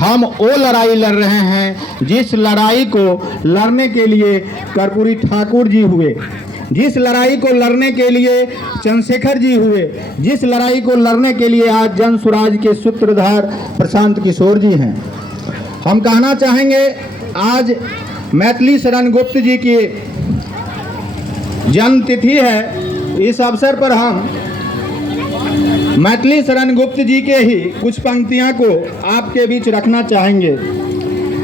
हम वो लड़ाई लड़ रहे हैं जिस लड़ाई को लड़ने के लिए कर्पूरी ठाकुर जी हुए, जिस लड़ाई को लड़ने के लिए चंद्रशेखर जी हुए, जिस लड़ाई को लड़ने के लिए आज जन स्वराज के सूत्रधार प्रशांत किशोर जी हैं। हम कहना चाहेंगे आज मैथिली शरण गुप्त जी की जन्म तिथि है। इस अवसर पर हम मैथिली शरण गुप्त जी के ही कुछ पंक्तियां को आपके बीच रखना चाहेंगे।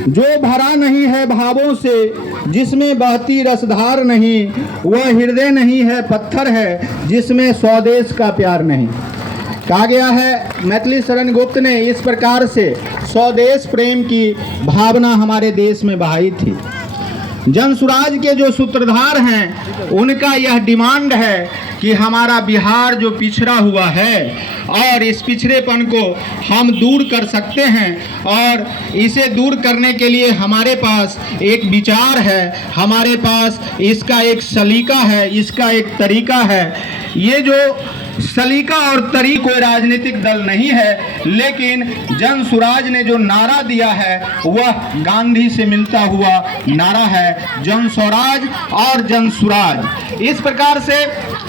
जो भरा नहीं है भावों से, जिसमें बहती रसधार नहीं, वह हृदय नहीं है पत्थर है, जिसमें स्वदेश का प्यार नहीं। कहा गया है मैथिली शरण गुप्त ने इस प्रकार से स्वदेश प्रेम की भावना हमारे देश में बहाई थी। जन स्वराज के जो सूत्रधार हैं उनका यह डिमांड है कि हमारा बिहार जो पिछड़ा हुआ है और इस पिछड़ेपन को हम दूर कर सकते हैं, और इसे दूर करने के लिए हमारे पास एक विचार है, हमारे पास इसका एक सलीका है, इसका एक तरीका है। ये जो सलीका और तरीका कोई राजनीतिक दल नहीं है, लेकिन जन स्वराज ने जो नारा दिया है वह गांधी से मिलता हुआ नारा है, जन स्वराज और जन स्वराज। इस प्रकार से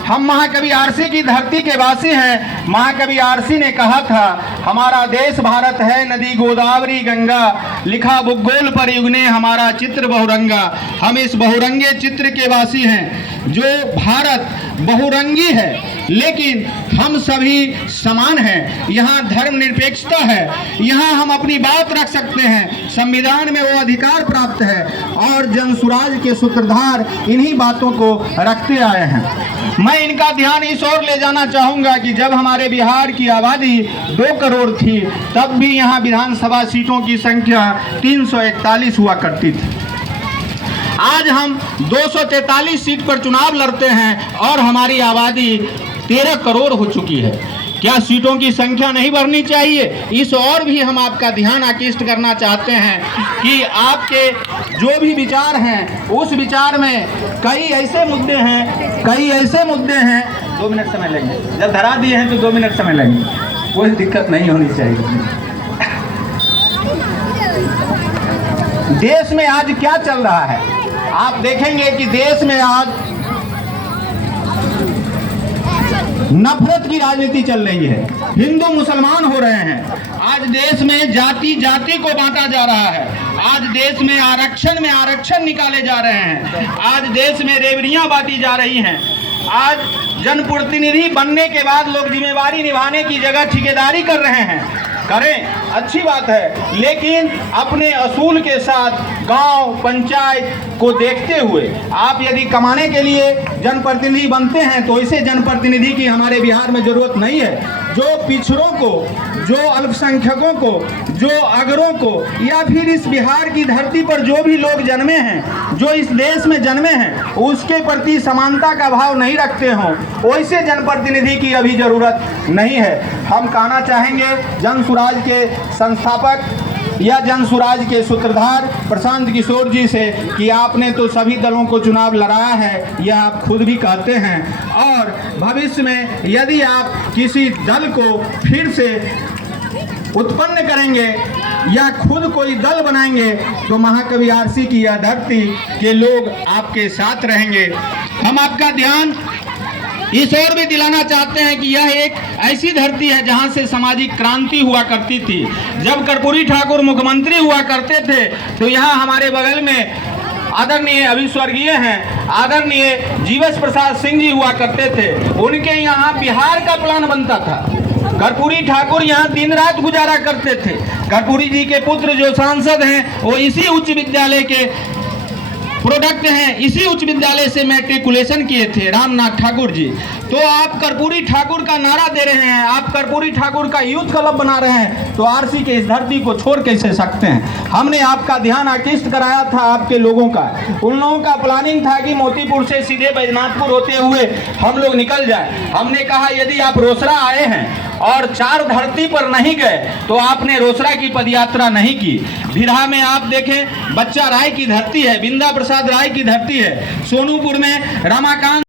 हम महाकवि आरसी की धरती के वासी हैं। महाकवि आरसी ने कहा था, हमारा देश भारत है नदी गोदावरी गंगा, लिखा भूगोल पर युगने हमारा चित्र बहुरंगा। हम इस बहुरंगे चित्र के वासी हैं। जो भारत बहुरंगी है लेकिन हम सभी समान हैं, यहाँ धर्मनिरपेक्षता है, यहाँ हम अपनी बात रख सकते हैं, संविधान में वो अधिकार प्राप्त है, और जन स्वराज के सूत्रधार इन्हीं बातों को रखते आए हैं। मैं इनका ध्यान इस ओर ले जाना चाहूँगा कि जब हमारे बिहार की आबादी 2 करोड़ थी तब भी यहाँ विधानसभा सीटों की संख्या 341 हुआ करती थी। आज हम 243 सीट पर चुनाव लड़ते हैं और हमारी आबादी 13 करोड़ हो चुकी है। क्या सीटों की संख्या नहीं बढ़नी चाहिए? इस और भी हम आपका ध्यान आकृष्ट करना चाहते हैं कि आपके जो भी विचार हैं उस विचार में कई ऐसे मुद्दे हैं 2 मिनट समय लेंगे, जब धरा दिए हैं तो 2 मिनट समय लेंगे, कोई दिक्कत नहीं होनी चाहिए। देश में आज क्या चल रहा है? आप देखेंगे कि देश में आज नफरत की राजनीति चल रही है, हिंदू मुसलमान हो रहे हैं। आज देश में जाति जाति को बांटा जा रहा है। आज देश में आरक्षण निकाले जा रहे हैं। आज देश में रेवड़ियां बांटी जा रही हैं। आज जनप्रतिनिधि बनने के बाद लोग जिम्मेवारी निभाने की जगह ठेकेदारी कर रहे हैं। करें, अच्छी बात है, लेकिन अपने असूल के साथ गांव पंचायत को देखते हुए आप यदि कमाने के लिए जनप्रतिनिधि बनते हैं तो ऐसे जनप्रतिनिधि की हमारे बिहार में जरूरत नहीं है। जो पिछड़ों को, जो अल्पसंख्यकों को, जो अगरों को, या फिर इस बिहार की धरती पर जो भी लोग जन्मे हैं, जो इस देश में जन्मे हैं, उसके प्रति समानता का भाव नहीं रखते हों, वैसे जनप्रतिनिधि की अभी जरूरत नहीं है। हम कहना चाहेंगे जन स्वराज के संस्थापक या जन स्वराज के सूत्रधार प्रशांत किशोर जी से कि आपने तो सभी दलों को चुनाव लड़ाया है, यह आप खुद भी कहते हैं, और भविष्य में यदि आप किसी दल को फिर से उत्पन्न करेंगे या खुद कोई दल बनाएंगे तो महाकवि आरसी की यह धरती के लोग आपके साथ रहेंगे। हम आपका ध्यान इस ओर भी दिलाना चाहते हैं कि यह एक ऐसी धरती है जहां से सामाजिक क्रांति हुआ करती थी। जब कर्पूरी ठाकुर मुख्यमंत्री हुआ करते थे तो यहाँ हमारे बगल में आदरणीय अभी स्वर्गीय हैं आदरणीय जीवेश प्रसाद सिंह जी हुआ करते थे। उनके यहाँ बिहार का प्लान बनता था। कर्पूरी ठाकुर यहाँ दिन रात गुजारा करते थे। कर्पूरी जी के पुत्र जो सांसद हैं वो इसी उच्च विद्यालय के प्रोडक्ट हैं, इसी उच्च विद्यालय से मैट्रिकुलेशन किए थे रामनाथ ठाकुर जी। तो आप कर्पूरी ठाकुर का नारा दे रहे हैं, आप कर्पूरी ठाकुर का यूथ क्लब बना रहे हैं, तो आरसी के इस धरती को छोड़ कैसे सकते हैं? हमने आपका ध्यान आकृष्ट कराया था आपके लोगों का। उन लोगों का प्लानिंग था कि मोतीपुर से सीधे बैजनाथपुर होते हुए हम लोग निकल जाए। हमने कहा यदि आप रोसड़ा आए हैं और 4 धरती पर नहीं गए तो आपने रोसड़ा की पदयात्रा नहीं की। बिरहा में आप देखें बच्चा राय की धरती है, बिंदा प्रसाद राय की धरती है। सोनूपुर में रमाकांत